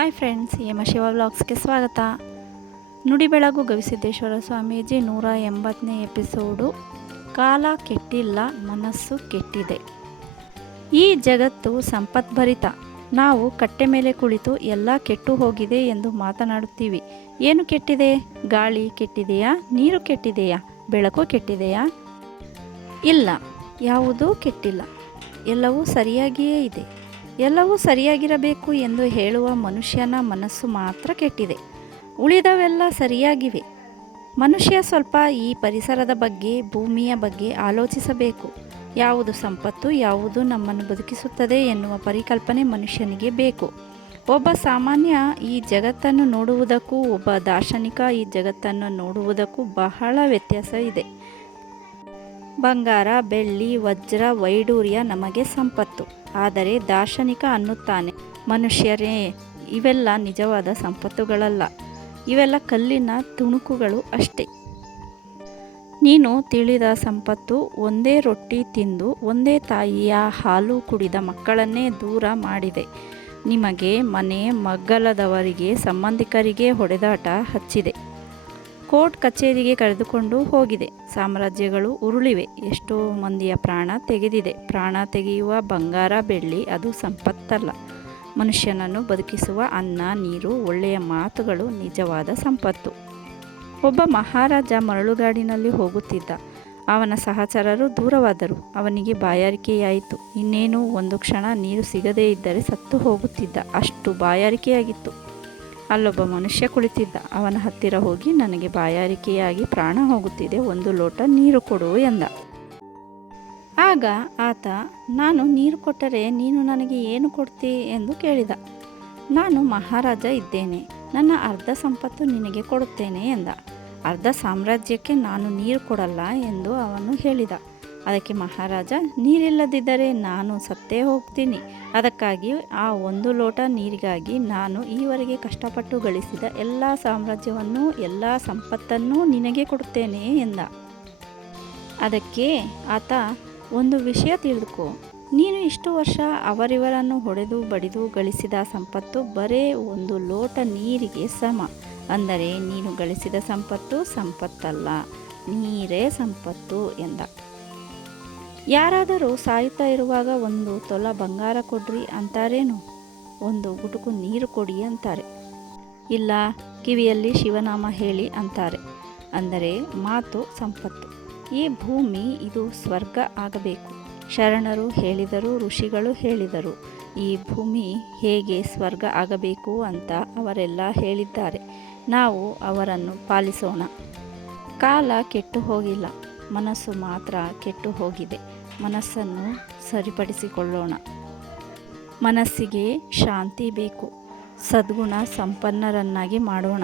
Hi friends Yama Shiva ವ್ಲಾಗ್ಸ್ಗೆ ಸ್ವಾಗತ. ನುಡಿ ಬೆಳಗು ಗವಿಸಿದ್ದೇಶ್ವರ ಸ್ವಾಮೀಜಿ ನೂರ ಎಂಬತ್ತನೇ ಎಪಿಸೋಡು. ಕಾಲ ಕೆಟ್ಟಿಲ್ಲ, ಮನಸ್ಸು ಕೆಟ್ಟಿದೆ. ಈ ಜಗತ್ತು ಸಂಪತ್ಭರಿತ. ನಾವು ಕಟ್ಟೆ ಮೇಲೆ ಕುಳಿತು ಎಲ್ಲ ಕೆಟ್ಟು ಹೋಗಿದೆ ಎಂದು ಮಾತನಾಡುತ್ತೀವಿ. ಏನು ಕೆಟ್ಟಿದೆ? ಗಾಳಿ ಕೆಟ್ಟಿದೆಯಾ? ನೀರು ಕೆಟ್ಟಿದೆಯಾ? ಬೆಳಕು ಕೆಟ್ಟಿದೆಯಾ? ಇಲ್ಲ, ಯಾವುದೂ ಕೆಟ್ಟಿಲ್ಲ. ಎಲ್ಲವೂ ಸರಿಯಾಗಿಯೇ ಇದೆ. ಎಲ್ಲವೂ ಸರಿಯಾಗಿರಬೇಕು ಎಂದು ಹೇಳುವ ಮನುಷ್ಯನ ಮನಸ್ಸು ಮಾತ್ರ ಕೆಟ್ಟಿದೆ. ಉಳಿದವೆಲ್ಲ ಸರಿಯಾಗಿವೆ. ಮನುಷ್ಯ ಸ್ವಲ್ಪ ಈ ಪರಿಸರದ ಬಗ್ಗೆ, ಭೂಮಿಯ ಬಗ್ಗೆ ಆಲೋಚಿಸಬೇಕು. ಯಾವುದು ಸಂಪತ್ತು, ಯಾವುದು ನಮ್ಮನ್ನು ಬದುಕಿಸುತ್ತದೆ ಎನ್ನುವ ಪರಿಕಲ್ಪನೆ ಮನುಷ್ಯನಿಗೆ ಬೇಕು. ಒಬ್ಬ ಸಾಮಾನ್ಯ ಈ ಜಗತ್ತನ್ನು ನೋಡುವುದಕ್ಕೂ, ಒಬ್ಬ ದಾರ್ಶನಿಕ ಈ ಜಗತ್ತನ್ನು ನೋಡುವುದಕ್ಕೂ ಬಹಳ ವ್ಯತ್ಯಾಸ ಇದೆ. ಬಂಗಾರ, ಬೆಳ್ಳಿ, ವಜ್ರ, ವೈಡೂರ್ಯ ನಮಗೆ ಸಂಪತ್ತು. ಆದರೆ ದಾರ್ಶನಿಕ ಅನ್ನುತ್ತಾನೆ, ಮನುಷ್ಯರೇ, ಇವೆಲ್ಲ ನಿಜವಾದ ಸಂಪತ್ತುಗಳಲ್ಲ. ಇವೆಲ್ಲ ಕಲ್ಲಿನ ತುಣುಕುಗಳು ಅಷ್ಟೇ. ನೀನು ತಿಳಿದ ಸಂಪತ್ತು ಒಂದೇ ರೊಟ್ಟಿ ತಿಂದು ಒಂದೇ ತಾಯಿಯ ಹಾಲು ಕುಡಿದ ಮಕ್ಕಳನ್ನೇ ದೂರ ಮಾಡಿದೆ. ನಿಮಗೆ ಮನೆ ಮಗ್ಗಲದವರಿಗೆ ಸಂಬಂಧಿಕರಿಗೆ ಹೊಡೆದಾಟ ಹಚ್ಚಿದೆ. ಕೋರ್ಟ್ ಕಚೇರಿಗೆ ಕರೆದುಕೊಂಡು ಹೋಗಿದೆ. ಸಾಮ್ರಾಜ್ಯಗಳು ಉರುಳಿವೆ. ಎಷ್ಟೋ ಮಂದಿಯ ಪ್ರಾಣ ತೆಗೆದಿದೆ. ಪ್ರಾಣ ತೆಗೆಯುವ ಬಂಗಾರ ಬೆಳ್ಳಿ ಅದು ಸಂಪತ್ತಲ್ಲ. ಮನುಷ್ಯನನ್ನು ಬದುಕಿಸುವ ಅನ್ನ, ನೀರು, ಒಳ್ಳೆಯ ಮಾತುಗಳು ನಿಜವಾದ ಸಂಪತ್ತು. ಒಬ್ಬ ಮಹಾರಾಜ ಮರಳುಗಾಡಿನಲ್ಲಿ ಹೋಗುತ್ತಿದ್ದ. ಅವನ ಸಹಚರರು ದೂರವಾದರು. ಅವನಿಗೆ ಬಾಯಾರಿಕೆಯಾಯಿತು. ಇನ್ನೇನು ಒಂದು ಕ್ಷಣ ನೀರು ಸಿಗದೇ ಇದ್ದರೆ ಸತ್ತು ಹೋಗುತ್ತಿದ್ದ. ಅಷ್ಟು ಬಾಯಾರಿಕೆಯಾಗಿತ್ತು. ಅಲ್ಲೊಬ್ಬ ಮನುಷ್ಯ ಕುಳಿತಿದ್ದ. ಅವನ ಹತ್ತಿರ ಹೋಗಿ, ನನಗೆ ಬಾಯಾರಿಕೆಯಾಗಿ ಪ್ರಾಣ ಹೋಗುತ್ತಿದೆ, ಒಂದು ಲೋಟ ನೀರು ಕೊಡು ಎಂದ. ಆಗ ಆತ, ನಾನು ನೀರು ಕೊಟ್ಟರೆ ನೀನು ನನಗೆ ಏನು ಕೊಡ್ತಿ? ಎಂದು ಕೇಳಿದ. ನಾನು ಮಹಾರಾಜ ಇದ್ದೇನೆ. ನನ್ನ ಅರ್ಧ ಸಂಪತ್ತು ನಿನಗೆ ಕೊಡುತ್ತೇನೆ ಎಂದ. ಅರ್ಧ ಸಾಮ್ರಾಜ್ಯಕ್ಕೆ ನಾನು ನೀರು ಕೊಡಲ್ಲ ಎಂದು ಅವನು ಹೇಳಿದ. ಅದಕ್ಕೆ ಮಹಾರಾಜ, ನೀರಿಲ್ಲದಿದ್ದರೆ ನಾನು ಸತ್ತೇ ಹೋಗ್ತೀನಿ. ಅದಕ್ಕಾಗಿ ಆ ಒಂದು ಲೋಟ ನೀರಿಗಾಗಿ ನಾನು ಈವರೆಗೆ ಕಷ್ಟಪಟ್ಟು ಗಳಿಸಿದ ಎಲ್ಲ ಸಾಮ್ರಾಜ್ಯವನ್ನು, ಎಲ್ಲ ಸಂಪತ್ತನ್ನು ನಿನಗೆ ಕೊಡುತ್ತೇನೆ ಎಂದ. ಅದಕ್ಕೆ ಆತ ಒಂದು ವಿಷಯ ತಿಳಿದುಕೋ. ನೀನು ಇಷ್ಟು ವರ್ಷ ಅವರಿವರನ್ನು ಹೊಡೆದು ಬಡಿದು ಗಳಿಸಿದ ಸಂಪತ್ತು ಬರೇ ಒಂದು ಲೋಟ ನೀರಿಗೆ ಸಮ. ಅಂದರೆ ನೀನು ಗಳಿಸಿದ ಸಂಪತ್ತು ಸಂಪತ್ತಲ್ಲ, ನೀರೇ ಸಂಪತ್ತು ಎಂದ. ಯಾರಾದರೂ ಸಾಯುತ್ತಾ ಇರುವಾಗ ಒಂದು ತೊಲ ಬಂಗಾರ ಕೊಡ್ರಿ ಅಂತಾರೇನು? ಒಂದು ಗುಟುಕು ನೀರು ಕೊಡಿ ಅಂತಾರೆ. ಇಲ್ಲ, ಕಿವಿಯಲ್ಲಿ ಶಿವನಾಮ ಹೇಳಿ ಅಂತಾರೆ. ಅಂದರೆ ಮಾತು ಸಂಪತ್ತು. ಈ ಭೂಮಿ ಇದು ಸ್ವರ್ಗ ಆಗಬೇಕು. ಶರಣರು ಹೇಳಿದರು, ಋಷಿಗಳು ಹೇಳಿದರು. ಈ ಭೂಮಿ ಹೇಗೆ ಸ್ವರ್ಗ ಆಗಬೇಕು ಅಂತ ಅವರೆಲ್ಲ ಹೇಳಿದ್ದಾರೆ. ನಾವು ಅವರನ್ನು ಪಾಲಿಸೋಣ. ಕಾಲ ಕೆಟ್ಟು ಹೋಗಿಲ್ಲ. ಮನಸ್ಸು ಮಾತ್ರ ಕೆಟ್ಟು ಹೋಗಿದೆ. ಮನಸ್ಸನ್ನು ಸರಿಪಡಿಸಿಕೊಳ್ಳೋಣ. ಮನಸ್ಸಿಗೆ ಶಾಂತಿ ಬೇಕು. ಸದ್ಗುಣ ಸಂಪನ್ನರನ್ನಾಗಿ ಮಾಡೋಣ.